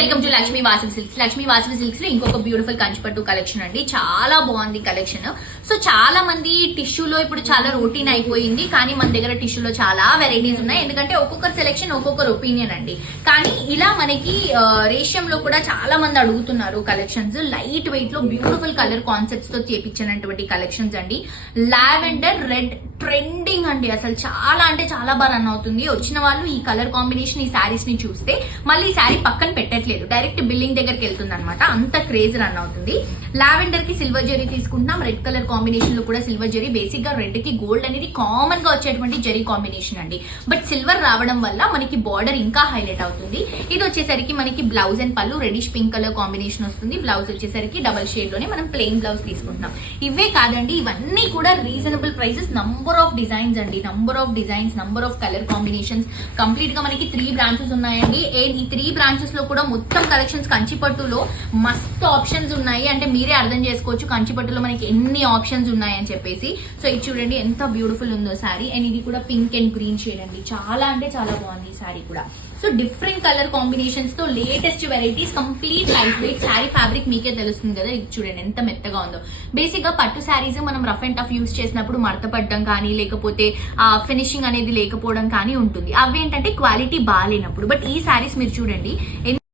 Welcome to Lakshmi Vasavi silks. Lakshmi Vasavi silks లో ఇంకొక beautiful కంచిపట్టు collection అండి. చాలా బాగుంది కలెక్షన్. సో చాలా మంది టిష్యూలో ఇప్పుడు చాలా రొటీన్ అయిపోయింది, కానీ మన దగ్గర టిష్యూలో చాలా వెరైటీస్ ఉన్నాయి. ఎందుకంటే ఒక్కొక్కరు సెలెక్షన్ ఒక్కొక్కరు ఒపీనియన్ అండి. కానీ ఇలా మనకి రేషియంలో కూడా చాలా మంది అడుగుతున్నారు కలెక్షన్స్. లైట్ వెయిట్ లో బ్యూటిఫుల్ కలర్ కాన్సెప్ట్స్ తో చేపించినటువంటి కలెక్షన్స్ అండి. లావెండర్ రెడ్ ట్రెండింగ్ అండి. అసలు చాలా అంటే చాలా బాగా రన్ అవుతుంది. వచ్చిన వాళ్ళు ఈ కలర్ కాంబినేషన్, ఈ శారీస్ ని చూస్తే మళ్ళీ ఈ శారీ పక్కన పెట్టట్లేదు, డైరెక్ట్ బిల్లింగ్ దగ్గరికి వెళ్తుంది అనమాట. అంత క్రేజ్ రన్ అవుతుంది. లావెండర్ కి సిల్వర్ జరీ తీసుకుంటున్నాం. రెడ్ కలర్ కాంబినేషన్ లో కూడా సిల్వర్ జరీ. బేసిక్ గా రెడ్ కి గోల్డ్ అనేది కామన్ గా వచ్చేటువంటి జరీ కాంబినేషన్ అండి. బట్ సిల్వర్ రావడం వల్ల మనకి బార్డర్ ఇంకా హైలైట్ అవుతుంది. ఇది వచ్చేసరికి మనకి బ్లౌజ్ అండ్ పళ్ళు రెడిష్ పింక్ కలర్ కాంబినేషన్ వస్తుంది. బ్లౌజ్ వచ్చేసరికి డబల్ షేడ్ లోనే మనం ప్లెయిన్ బ్లౌజ్ తీసుకుంటున్నాం. ఇవే కాదండి, ఇవన్నీ కూడా reasonable prices. Number of designs అండి, number of designs, number of colour combinations. Complete గా మనకి 3 బ్రాంచెస్ ఉన్నాయండి. ఈ 3 బ్రాంచెస్ లో కూడా మొత్తం కలెక్షన్స్ కంచిపట్టులో మస్తు ఆప్షన్స్ ఉన్నాయి. అంటే మీరే అర్థం చేసుకోవచ్చు కంచిపట్టులో మనకి ఎన్ని ఆప్షన్స్ ఉన్నాయని చెప్పేసి. సో ఇది చూడండి ఎంత బ్యూటిఫుల్ ఉందో శారీ. అండ్ ఇది కూడా పింక్ అండ్ గ్రీన్ షేడ్ అండి. చాలా అంటే చాలా బాగుంది ఈ శారీ కూడా. సో డిఫరెంట్ కలర్ కాంబినేషన్స్ తో latest varieties, complete light weight. Sari fabric మీకే తెలుస్తుంది కదా, ఇది చూడండి ఎంత మెత్తగా ఉందో. బేసిక్ గా పట్టు శారీస్ మనం రఫ్ అండ్ టఫ్ యూజ్ చేసినప్పుడు మడత పడడం కానీ, లేకపోతే ఫినిషింగ్ అనేది లేకపోవడం కానీ ఉంటుంది. అవి ఏంటంటే క్వాలిటీ బాగాలేనప్పుడు. బట్ ఈ శారీస్ మీరు చూడండి